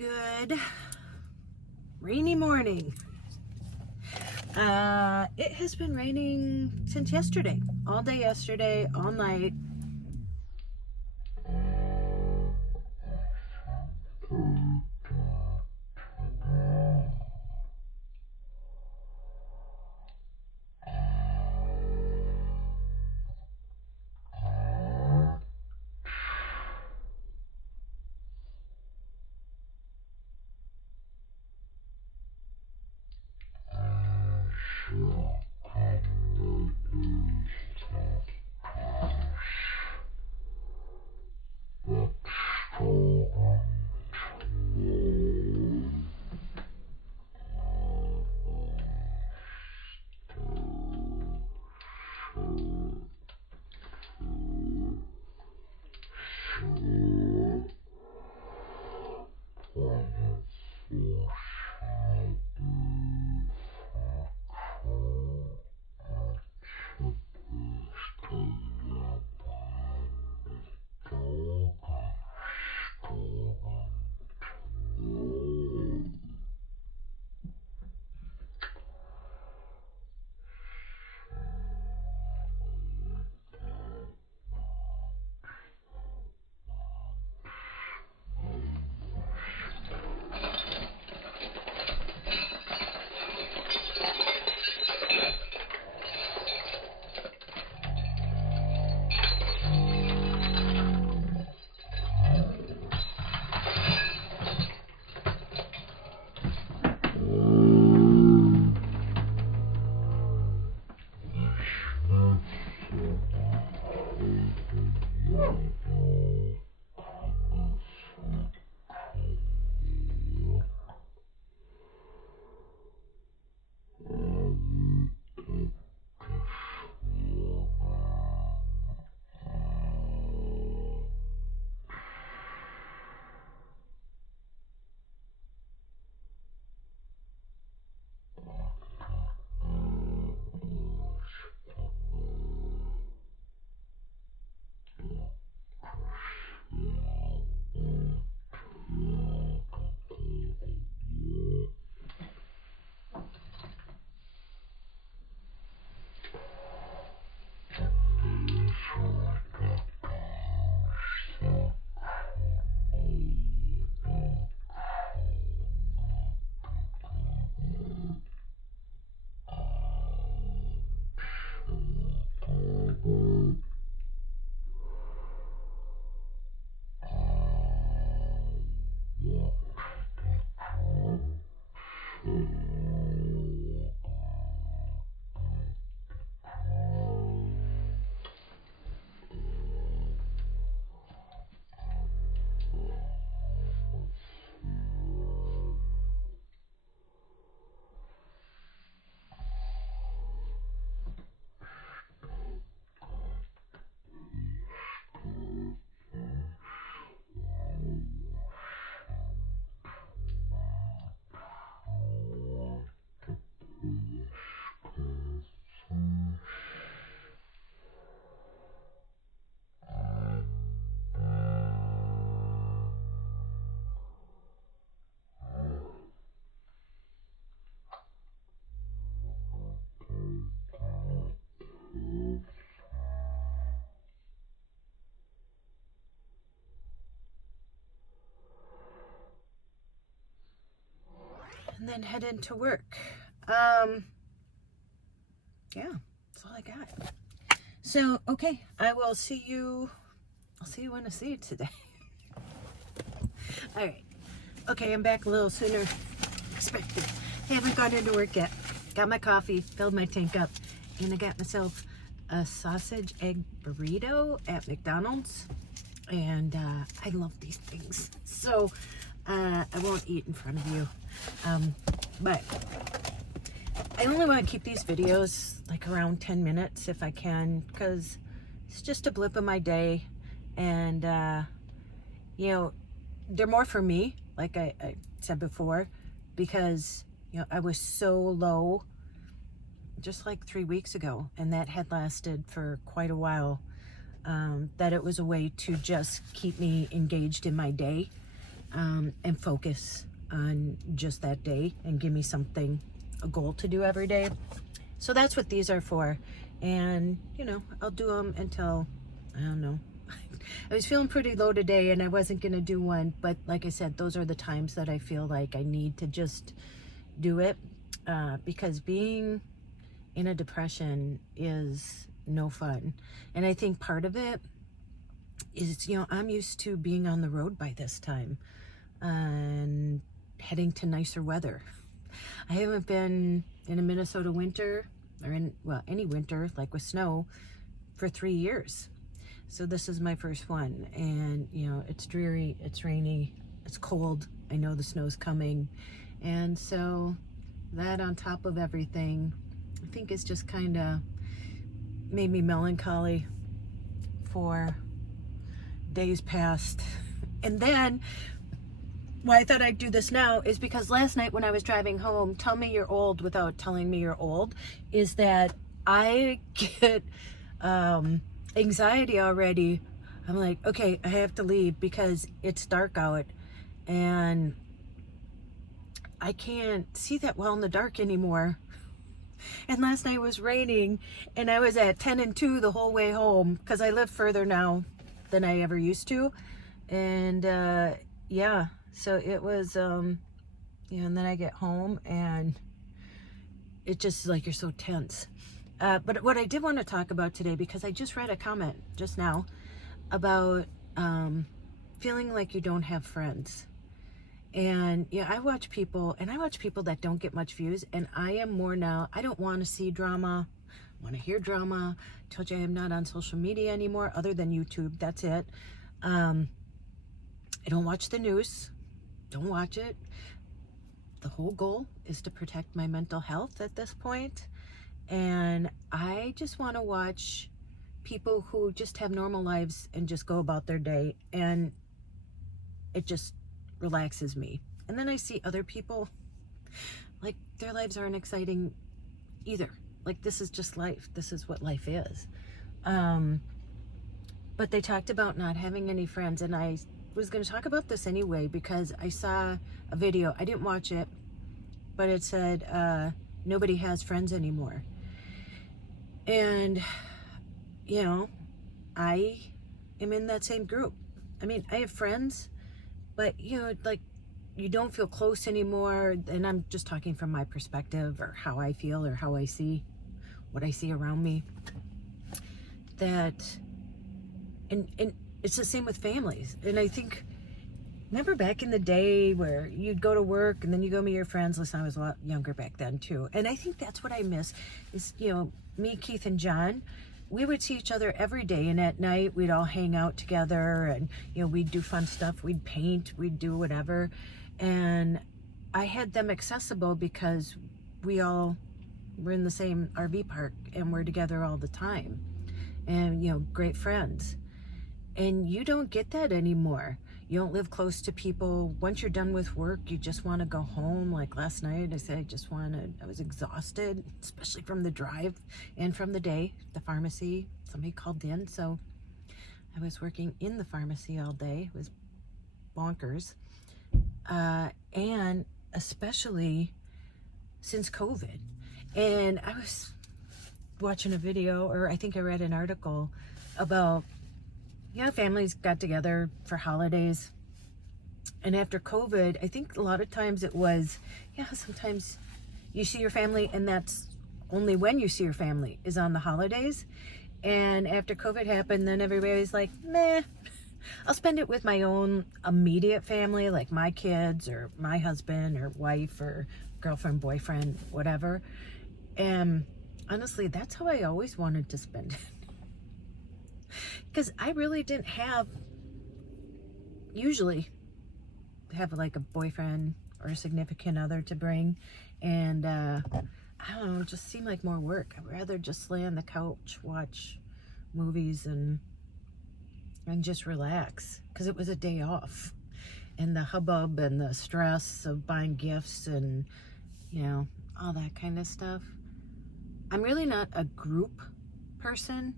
Good rainy morning. It has been raining since yesterday, all day yesterday, all night. And then head into work. Yeah, that's all I got. So, okay, I'll see you when I see you today. All right. Okay, I'm back a little sooner than expected. Haven't gone into work yet. Got my coffee, filled my tank up, and I got myself a sausage egg burrito at McDonald's. And I love these things. So I won't eat in front of you. But I only want to keep these videos like around 10 minutes if I can, because it's just a blip of my day. And, you know, they're more for me, like I said before, because, you know, I was so low just like 3 weeks ago, and that had lasted for quite a while, that it was a way to just keep me engaged in my day. and focus on just that day and give me something, a goal to do every day. So that's what these are for. And, you know, I'll do them until, I don't know. I was feeling pretty low today and I wasn't going to do one. But like I said, those are the times that I feel like I need to just do it. Because being in a depression is no fun. And I think part of it is, you know, I'm used to being on the road by this time and heading to nicer weather. I haven't been in a Minnesota winter or in, well, any winter, like with snow, for 3 years. So this is my first one. And, you know, it's dreary, it's rainy, it's cold. I know the snow's coming. And so that on top of everything, I think it's just kind of made me melancholy for days past. And then why I thought I'd do this now is because last night when I was driving home, tell me you're old without telling me you're old, is that I get anxiety already. I'm like, okay, I have to leave because it's dark out and I can't see that well in the dark anymore. And last night was raining and I was at 10 and 2 the whole way home because I live further now than I ever used to. And yeah, so it was, you know, and then I get home and it just like, you're so tense. But what I did want to talk about today, because I just read a comment just now about feeling like you don't have friends. And yeah, I watch people that don't get much views, and I am more now, I don't want to see drama, I want to hear drama. I told you I am not on social media anymore other than YouTube. That's it. I don't watch the news. Don't watch it. The whole goal is to protect my mental health at this point. And I just want to watch people who just have normal lives and just go about their day. And it just relaxes me. And then I see other people, like their lives aren't exciting either. Like this is just life. This is what life is. But they talked about not having any friends, and I was going to talk about this anyway because I saw a video. I didn't watch it, but it said nobody has friends anymore. And you know, I am in that same group. I mean, I have friends, but you know, like you don't feel close anymore. And I'm just talking from my perspective or how I feel or how I see what I see around me. That, and it's the same with families. And I think, remember back in the day where you'd go to work and then you go meet your friends? Listen, I was a lot younger back then too. And I think that's what I miss is, you know, me, Keith, and John, we would see each other every day. And at night we'd all hang out together and, you know, we'd do fun stuff. We'd paint, we'd do whatever. And I had them accessible because we all were in the same RV park and we're together all the time. And, you know, great friends. And you don't get that anymore. You don't live close to people. Once you're done with work, you just want to go home. Like last night, I said, I was exhausted, especially from the drive and from the day, the pharmacy. Somebody called in, so I was working in the pharmacy all day. It was bonkers. And especially since COVID. And I was watching a video, or I think I read an article about, yeah, families got together for holidays. And after COVID, I think a lot of times it was, yeah, sometimes you see your family and that's only when you see your family is on the holidays. And after COVID happened, then everybody's like, meh, I'll spend it with my own immediate family, like my kids or my husband or wife or girlfriend, boyfriend, whatever. And honestly, that's how I always wanted to spend it. Because I really didn't usually have like a boyfriend or a significant other to bring. And I don't know, it just seemed like more work. I'd rather just lay on the couch, watch movies and just relax. Because it was a day off. And the hubbub and the stress of buying gifts and, you know, all that kind of stuff. I'm really not a group person.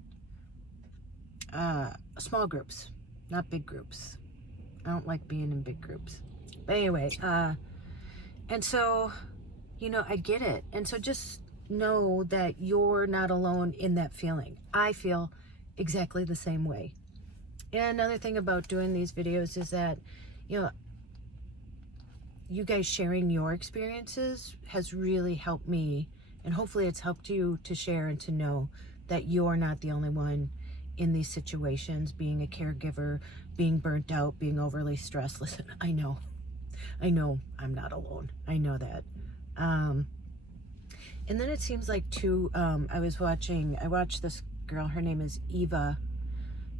Small groups, not big groups. I don't like being in big groups. But anyway, and so, you know, I get it. And so just know that you're not alone in that feeling. I feel exactly the same way. And another thing about doing these videos is that, you know, you guys sharing your experiences has really helped me, and hopefully it's helped you to share and to know that you're not the only one in these situations, being a caregiver, being burnt out, being overly stressed. Listen, I know I'm not alone. I know that. And then it seems like too, I watched this girl, her name is Eva.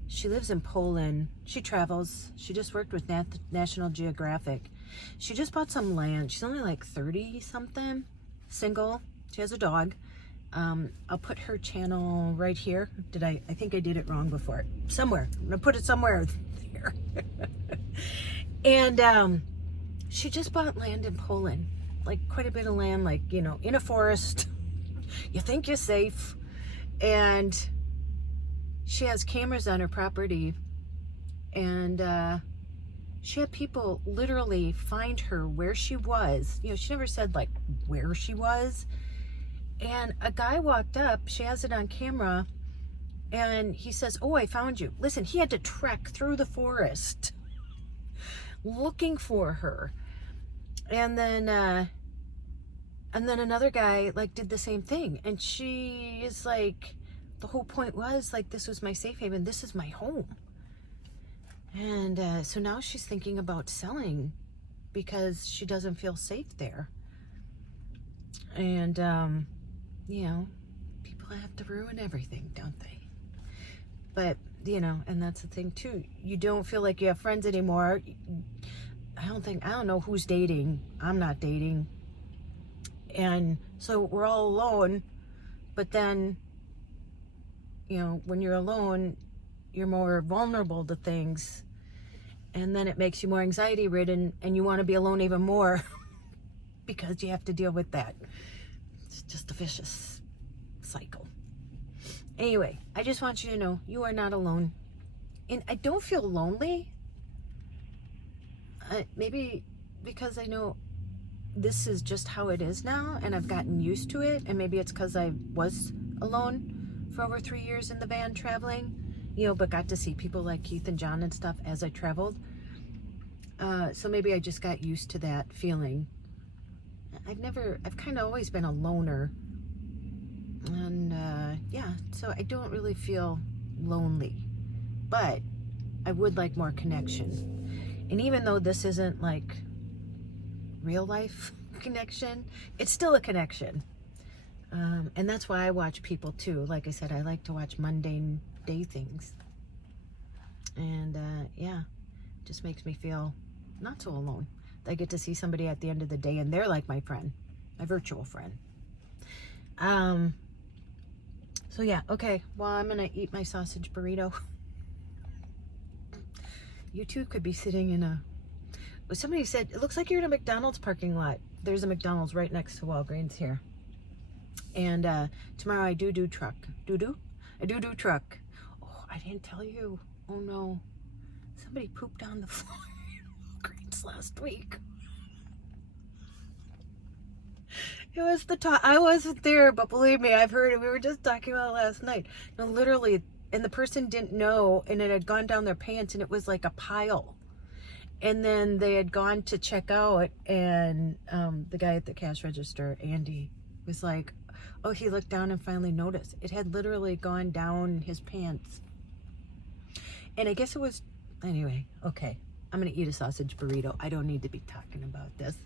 She lives in Poland. She travels. She just worked with National Geographic. She just bought some land. She's only like 30 something, single. She has a dog. I'll put her channel right here. I think I did it wrong before. Somewhere. I'm gonna put it somewhere there. And she just bought land in Poland. Like quite a bit of land, like, you know, in a forest. You think you're safe. And she has cameras on her property, and she had people literally find her where she was. You know, she never said like where she was. And a guy walked up, she has it on camera, and he says, "Oh, I found you." Listen, he had to trek through the forest looking for her. And then another guy like did the same thing. And she is like, the whole point was like, this was my safe haven. This is my home. And so now she's thinking about selling because she doesn't feel safe there. And, you know, people have to ruin everything, don't they? But, you know, and that's the thing too. You don't feel like you have friends anymore. I don't know who's dating. I'm not dating. And so we're all alone. But then, you know, when you're alone, you're more vulnerable to things, and then it makes you more anxiety ridden, and you want to be alone even more because you have to deal with that. It's just a vicious cycle. Anyway, I just want you to know you are not alone. And I don't feel lonely. Maybe because I know this is just how it is now, and I've gotten used to it, and maybe it's because I was alone for over 3 years in the van traveling, you know, but got to see people like Keith and John and stuff as I traveled. So maybe I just got used to that feeling. I've kind of always been a loner. And yeah, so I don't really feel lonely, but I would like more connection. And even though this isn't like real life connection, it's still a connection. And that's why I watch people too. Like I said, I like to watch mundane day things. And yeah, just makes me feel not so alone. I get to see somebody at the end of the day, and they're like my friend, my virtual friend. So yeah, okay. Well, I'm gonna eat my sausage burrito. You too could be sitting in a... Somebody said, it looks like you're in a McDonald's parking lot. There's a McDonald's right next to Walgreens here. And tomorrow I do truck. I do truck. Oh, I didn't tell you. Oh no. Somebody pooped on the floor in Walgreens last week. It was the top. I wasn't there, but believe me, I've heard it. We were just talking about it last night. No, literally, and the person didn't know, and it had gone down their pants, and it was like a pile. And then they had gone to check out, and the guy at the cash register, Andy, was like, oh, he looked down and finally noticed. It had literally gone down his pants. And I guess it was, anyway, okay. I'm going to eat a sausage burrito. I don't need to be talking about this.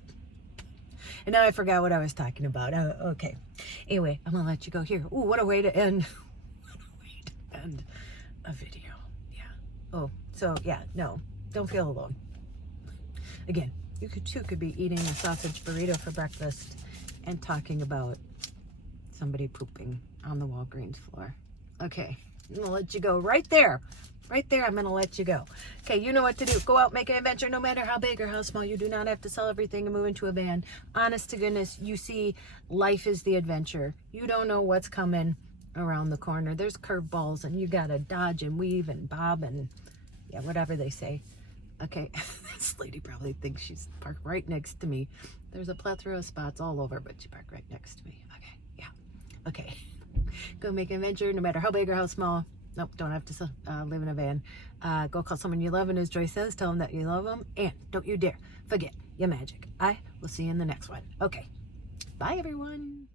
And now I forgot what I was talking about. Okay. Anyway, I'm going to let you go here. Ooh, what a way to end. What a way to end a video. Yeah. Oh, so yeah, no, don't feel alone. Again, you could be eating a sausage burrito for breakfast and talking about somebody pooping on the Walgreens floor. Okay, I'm going to let you go right there. Right there, I'm going to let you go. Okay, you know what to do. Go out, make an adventure, no matter how big or how small. You do not have to sell everything and move into a van. Honest to goodness, you see, life is the adventure. You don't know what's coming around the corner. There's curveballs, and you got to dodge and weave and bob and, yeah, whatever they say. Okay, this lady probably thinks she's parked right next to me. There's a plethora of spots all over, but she parked right next to me. Okay, yeah. Okay, go make an adventure, no matter how big or how small. Nope, don't have to live in a van. Go call someone you love, and as Joy says, tell them that you love them, and don't you dare forget your magic. I will see you in the next one. Okay, bye everyone.